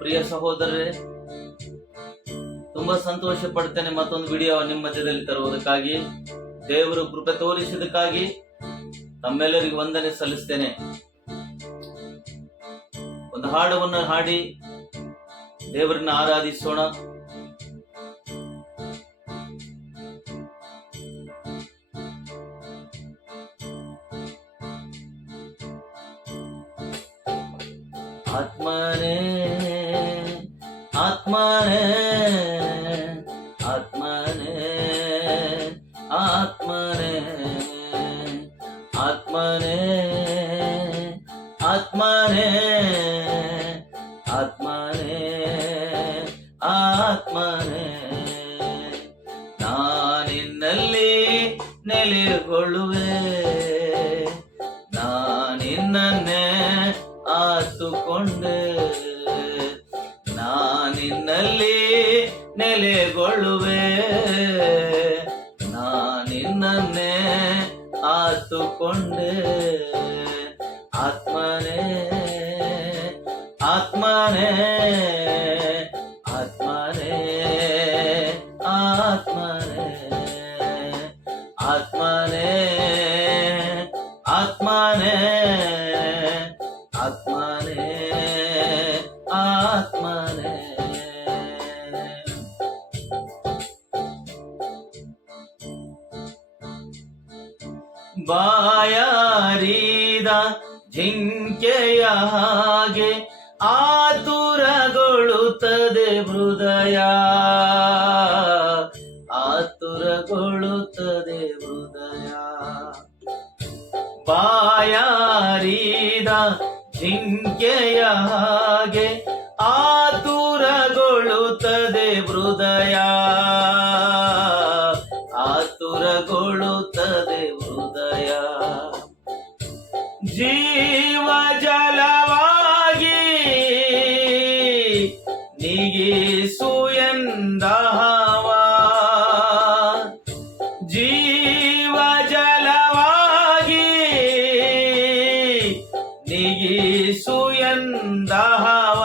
ಪ್ರಿಯ ಸಹೋದರರೇ, ತುಂಬಾ ಸಂತೋಷ ಪಡ್ತೇನೆ ಮತ್ತೊಂದು ವಿಡಿಯೋ ನಿಮ್ಮ ಮಧ್ಯದಲ್ಲಿ ತರುವುದಕ್ಕಾಗಿ. ದೇವರು ಕೃಪೆ ತೋರಿಸಿದಕ್ಕಾಗಿ ತಮ್ಮೆಲ್ಲರಿಗೂ ವಂದನೆ ಸಲ್ಲಿಸ್ತೇನೆ. ಒಂದು ಹಾಡವನ್ನು ಹಾಡಿ ದೇವರನ್ನ ಆರಾಧಿಸೋಣ. ಆತ್ಮನೇ ಆತ್ಮನೇ ಆತ್ಮನೇ ಆತ್ಮನೇ ಆತ್ಮನೇ ಆತ್ಮನೇ ಆತ್ಮನೇ ಆತ್ಮನೇ ನಾನಿನ್ನಲ್ಲಿ ನೆಲೆಗೊಳ್ಳುವೆ, ನಾನಿನ್ನನ್ನೇ ಆತುಕೊಂಡೆ, ನಾನಿನ್ನಲ್ಲಿ ನೆಲೆಗೊಳ್ಳುವೆ, ನಾನಿನ್ನನ್ನೇ ಆತುಕೊಂಡೆ. ಆತ್ಮನೇ ಆತ್ಮನೇ ಆತ್ಮನೇ ಆತ್ಮನೇ ಆತ್ಮನೇ ಆತ್ಮನೇ ಆತ್ಮನೇ ಆತ್ಮನೇ. ಬಾಯಾರಿದ ಜಿಂಕೆಯ ಹಾಗೆ ಆತುರಗೊಳ್ಳುತ್ತದೆ ಹೃದಯ, ಆತುರಗೊಳ್ಳುತ್ತದೆ ಹೃದಯ. ಬಾಯಾರಿದ ಜಿಂಕೆಯ ಹಾಗೆ ಆತುರಗೊಳ್ಳುತ್ತದೆ ಹೃದಯ, ಆತುರಗೊಳ್ಳುತ್ತದೆ ಹೃದಯ. ಜೀವ ಜಲವಾಗಿ ನೀಗಿಸು ಎಂದಹವ, ಜೀವ ಜಲವಾಗಿ ನೀಗಿಸು ಎಂದಹವ,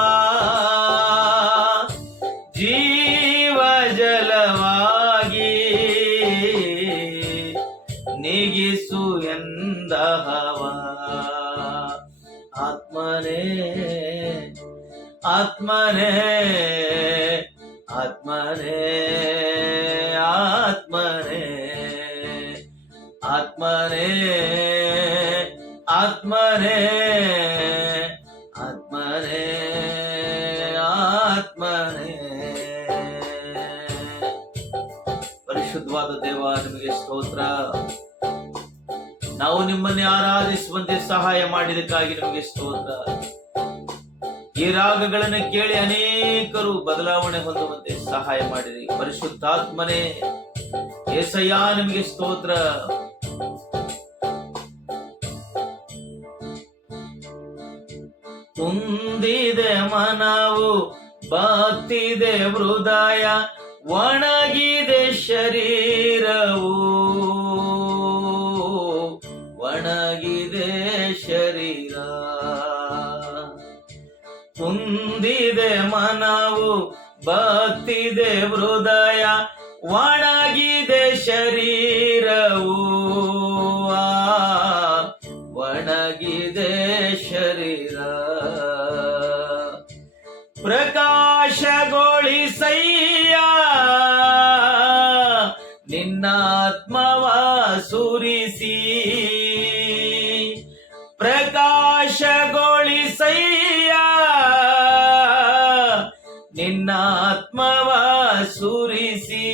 ಜೀವ ಜಲವಾಗಿ ನೀಗಿಸು ಎಂದಹವ. ಆತ್ಮನೇ ಆತ್ಮನೇ ಆತ್ಮನೇ ಆತ್ಮನೇ ಆತ್ಮನೇ ಆತ್ಮನೇ ಆತ್ಮನೇ ಆತ್ಮನೇ. ಪರಿಶುದ್ಧವಾದ ದೇವ, ನಿಮಗೆ ಸ್ತೋತ್ರ. ನಾವು ನಿಮ್ಮನ್ನೇ ಆರಾಧಿಸುವಂತೆ ಸಹಾಯ ಮಾಡಿದಕ್ಕಾಗಿ ನಿಮಗೆ ಸ್ತೋತ್ರ. ಈ ರಾಗಗಳನ್ನು ಕೇಳಿ ಅನೇಕರು ಬದಲಾವಣೆ ಹೊಂದುವಂತೆ ಸಹಾಯ ಮಾಡಿರಿ. ಪರಿಶುದ್ಧಾತ್ಮನೇ ಯೇಸಯ್ಯ, ನಿಮಗೆ ಸ್ತೋತ್ರ. ಕುಂದಿದೆ ಮನವು, ಬಾಗ್ತಿದೆ ಹೃದಯ, ಒಣಗಿದೆ ಶರೀರವು, ಒಣಗಿದೆ ಶರೀರ. ಕುಂದಿದೆ ಮನವು, ಬಾಗ್ತಿದೆ ಹೃದಯ, ಒಣಗಿದೆ ಶರೀರವು, ಒಣಗಿದೆ ಶರೀರ. ಪ್ರಕಾಶಗೊಳಿಸಯ್ಯ ನಿನ್ನಾತ್ಮವ ಸುರಿಸಿ, ಪ್ರಕಾಶಗೊಳಿಸಯ್ಯ ನಿನ್ನಾತ್ಮವ ಸುರಿಸಿ,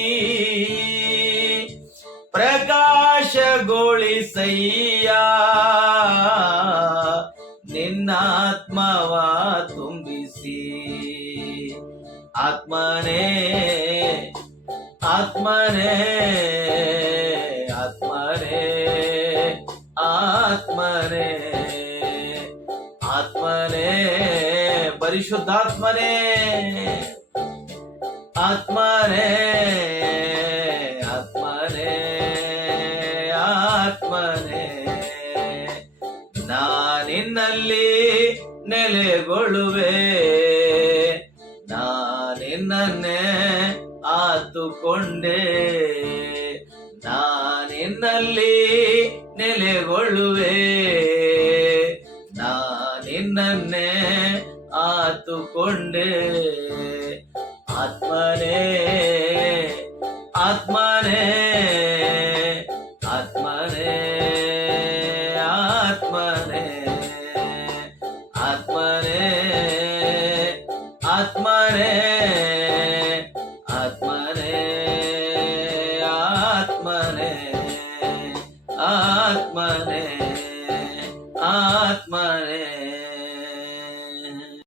ಪ್ರಕಾಶಗೊಳಿಸಯ್ಯ ನಿನ್ನಾತ್ಮವ ತುಂಬಿಸಿ. ಆತ್ಮನೇ ಆತ್ಮನೇ ಆತ್ಮನೇ ಆತ್ಮನೇ ಆತ್ಮನೇ ಪರಿಶುದ್ಧಾತ್ಮನೇ ಆತ್ಮನೇ ಆತ್ಮನೇ ಆತ್ಮನೇ. ನಾನಿನ್ನಲ್ಲಿ ನೆಲೆಗೊಳ್ಳುವೆ, ನಿನ್ನನ್ನೇ ಆತುಕೊಂಡೆ. ನಾನಿನ್ನಲ್ಲಿ ನೆಲೆಗೊಳ್ಳುವೆ, ನಾನಿನ್ನನ್ನೇ ಆತುಕೊಂಡೆ. ಆತ್ಮನೇ